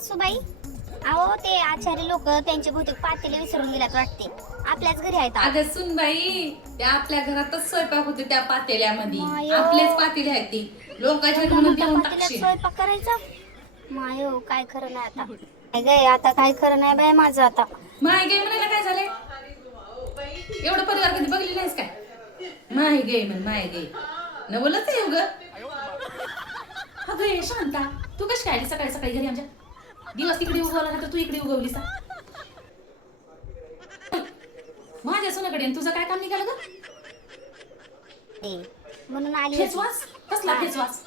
सासूबाई, अहो ते आचारी लोक त्यांचे बहुतेक पातेले विसरून गेल्यात वाटते. आपल्याच घरी आहेत. अगं सुनबाई, त्या आपल्या घरातच स्वयंपाक होते त्या पातेल्यामध्ये. मायो. आपलेच पातेले आहेत ती. लोकांच्या एवढ्या घरून मोठ्या देऊन पातेल्यात टाकशील. स्वयंपाक करायचा. मायो काय खरं नाही आता. काय गं, आता काय खरं नाही बाय माझं आता. माय गे म्हणायला काय झालंय? एवढं परिवार कधी बघलेलं नाहीस काय? माय गे म्हण, माय गे नवलच आहे उग. अगं ये शांता, तू कशी काय आली सकाळी सकाळी घरी आमच्या? दिवस तिकडे उगवला ना तर तू इकडे उगवलीस. माझ्या सोनाकडे आणि तुझं काय काम निघालं ग? म्हणून आली. फेसवास? कसला फेसवास?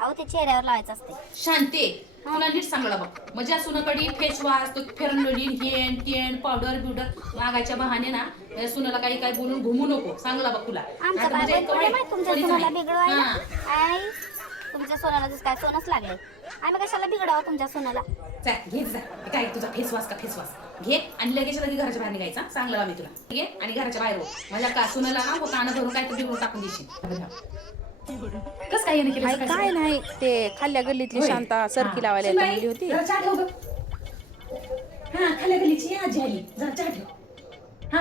अहो ते चेहऱ्यावर लावायचं असते. शांते, तुला नीट सांगला बघ. माझ्या सुनाकडे फेसवास, तो फेरनलडी, हेन तेन पावडर बिवडर मागायच्या बहाने ना माझ्या सुनाला काही काय बोलून घुमू नको. सांगला बघ तुला. आमचं काय बाई प्रॉब्लेम आहे तुमच्या सोनाला बिघडवायला? आई, तुमच्या सोनाला जसं काय सोनच लागले. आम्ही कशाला बिघडावं तुमच्या सोनाला? जा घे जा. काय तुझा फेसवास का फेसवास? घे आणि लगेच घराच्या बाहेर निघायचा. सांगला मी तुला. घे आणि घराच्या बाहेर हो. माझ्या का सुनाला ना कानं भरून काय तर बिघडून टाकून देशील. कस काय येणं केलं? काय नाही, ते खाल्ल्या गल्लीतली शांता सरकी लावायला येता मुली होती. जरा चहा ठेव गं. हा, खाल्ल्या गल्लीची आजी आली. जरा चहा ठेव. हा,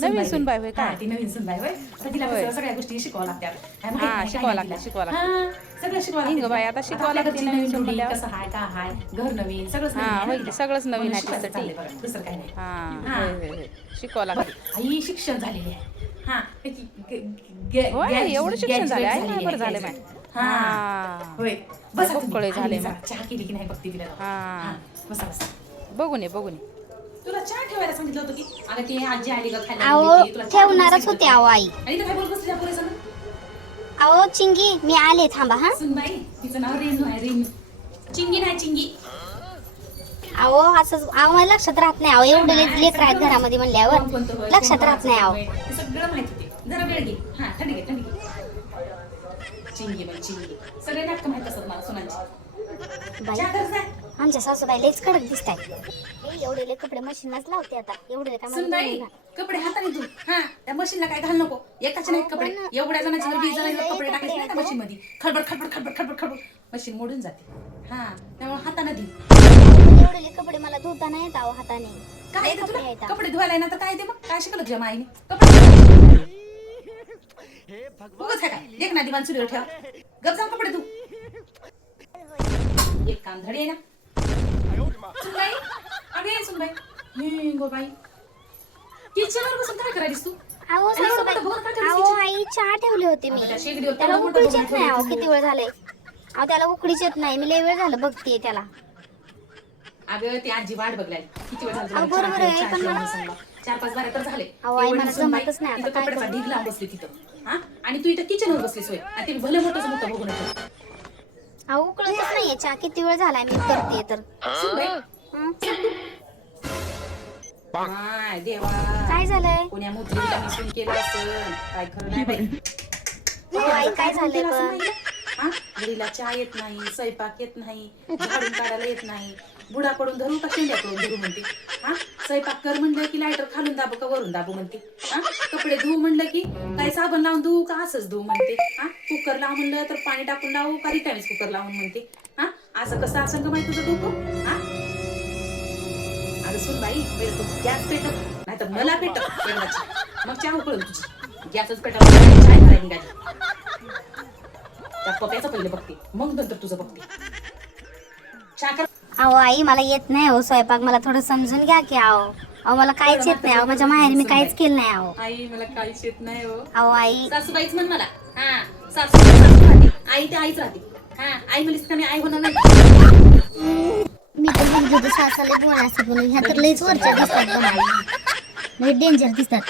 नवीन सुनबाई होय हा, काय? ती नवीन सुनबाई होय. आता तिला कसं सगळ्या गोष्टी शिकवावं लागतात. काय माहिती हा, नाही, शिकवावं काय लागतं, नाही शिकवावं तिला. हा, सगळं शिकवावं हिंग लागतं. बाई, आता शिकवावं आपल्या लागतं घरची नवीन नवीन सुन जोडी, म्हणल्यावर. कसं हाय, काय हाय, घर नवीन, सगळंच हा, नवीन आहे होय ना. की, सगळंच नवीन म्हणून आहे शिकायचं तिच्यासाठी. चाललंय बरं, दुसरं काय नाही. हा, हा. होय होय होय. शिकवावं लागतं. आई शिक्षण झालेली आहे. हा, होय, एवढं शिक्षण झालं आहे? झालेली बरं झालं आहे. बाई. हा, हा. होय. बसा तुम्ही. बक्कळे झाले आली मग. जरा. चहा केली की नाही बघते तिला. हा. हा, बसा बसा. बघून ये, बघून ये. तुला चहा ठेवायला सांगितलं होतं की अगं ती आजी आली का खायला अहो गेली की तुला चहा ठेवणारच सांगितलं होते होतं. अहो आई. आणि इथं काय बोलत बसली त्या पोरीसंग? अहो चिंगी, मी आले थांबा. हा, सुनबाई, तिचं नाव रेणू आहे, रेणू. चिंगी नाही चिंगी. अहो असं अहो मला लक्षात राहत नाही. अहो एवढे लेकर आहेत घरामध्ये म्हणल्यावर कोणतं होय, लक्षात कोणतं राहत नाही. अहो होय. ते सगळं माहित होते. जरा वेळ घे. हा, थंडी घे, थंडी घे. चिंगी बाई चिंगी. सगळे नाटकं माहित असतात मला सुनांची. बाई, चहा कर जा. आमच्या सासूबाई लईच कडक दिसत आहेत. एवढे कपडे मशीनलाच लावते आता. एवढे काय मला सुनबाई, जमेना. कपडे हाताने धुव. हा, त्या मशीनला काय घाल नको. एकाचे नाही कपडे. पण- एवढ्या जणांचे अहो, 20 जणांचे आई, कपडे लई टाकायचे ना त्या कपडे मशीन मध्ये. खडबड खडबड खडबड खडबड खडबड मशीन मोडून जाते. हा, त्यामुळे हाताने धुव. एवढे कपडे मला धुता नाही येत अहो हाताने. काय लई येतं कपडे तुला? आहेत. कपडे धुवायला ना तर काय येते मग? काय शिकलं तुझ्या माईने? कपडे उगाच आहे काय? एक ना दिवाण चुलीवर ठेवा. गप जाऊन कपडे धु. एक काम धडी आहे ना. सुनबाई, अगं ये सुनबाई. हे गो बाई. किचनवर बसून काय करायलीस तू? अहो एवढं सासूबाई, मोठं भोग काय करायलीस अहो किचन? आई चहा ठेवली होती मी. अगं त्या शेगडीवर त्याला केवढं मोठं उकळीच भोग येत नाही. अहो ठेवलं किती तू. वेळ झाले. अहो त्याला उकळीच येत नाही. मी लय वेळ झालं बघतीये त्याला. अगं ती आजी वाट बघलाय. किती वेळ झाला अहो, तुला बरोबर चहा आहे, ठेवून, पण चहा मला- ठेवून समजा. 4-5 बाऱ्या तर झाले. अहो, आई, एवढी मला सुनबाई, जमतच नाही आता, तिथं काय कपड्याचा करू? ढीग लावून बसली तिथं. हा, आणि तू इथं किचनवर बसलीस होय. आणि ते भलं मोठं मोठं बघून येतं. अहो उकळतच नाहीये चहा. किती वेळ झालाय मी करते तर. सुनबाई, हं? माय देवा, काय झालंय? कोण्या मुलीला मिसून केलं असेल काय खरं नाही बाई. अहो, आई काय झालंय असं पण? माहिती? हा, घरीला चहा येत नाही, स्वयंपाक येत नाही, झाडून काढायला येत नाही. बुडाकडून धरू का शेंड्याकडून धरू म्हणते. हा, स्वयंपाक कर म्हणलं की लायटर खालून दाबू का वरून दाबू म्हणते. हा, कपडे धुवू म्हणलं की काही साबण लावून धुवू का असंच धुवू म्हणते. हा, कुकर लाव म्हणलं तर पाणी टाकून लावू का रिकामीच कुकर लावून म्हणते. हा, असं कसं असं का माहिती तुझं डोकं? हा, अगं सुनबाई, पहिले तू गॅस पेटव, नाही तर मला पेटव एकदाची. मग चहा उकळून तुझी गॅसच पेटव, चाय करायला निघाली. त्या पप्याचं पहिलं बघते, मग नंतर तुझं बघते. चहा कर. अहो आई मला येत नाही हो स्वयंपाक. मला थोडं समजून घ्या की. अहो मला काहीच येत नाही. अहो माझ्या माहेरी मी काहीच केलं नाही. आई मला काहीच येत नाही हो. अहो आई, सासूबाईच म्हण मला. हा, सासू राहते. आई ते आईच राहते. हा, आई म्हणलीस का मी आई होणार नाही. मी तर बघतो सासाला बोला असं पण ह्या तर लईच वरच्या दिसतात. बघा लई डेंजर दिसतात.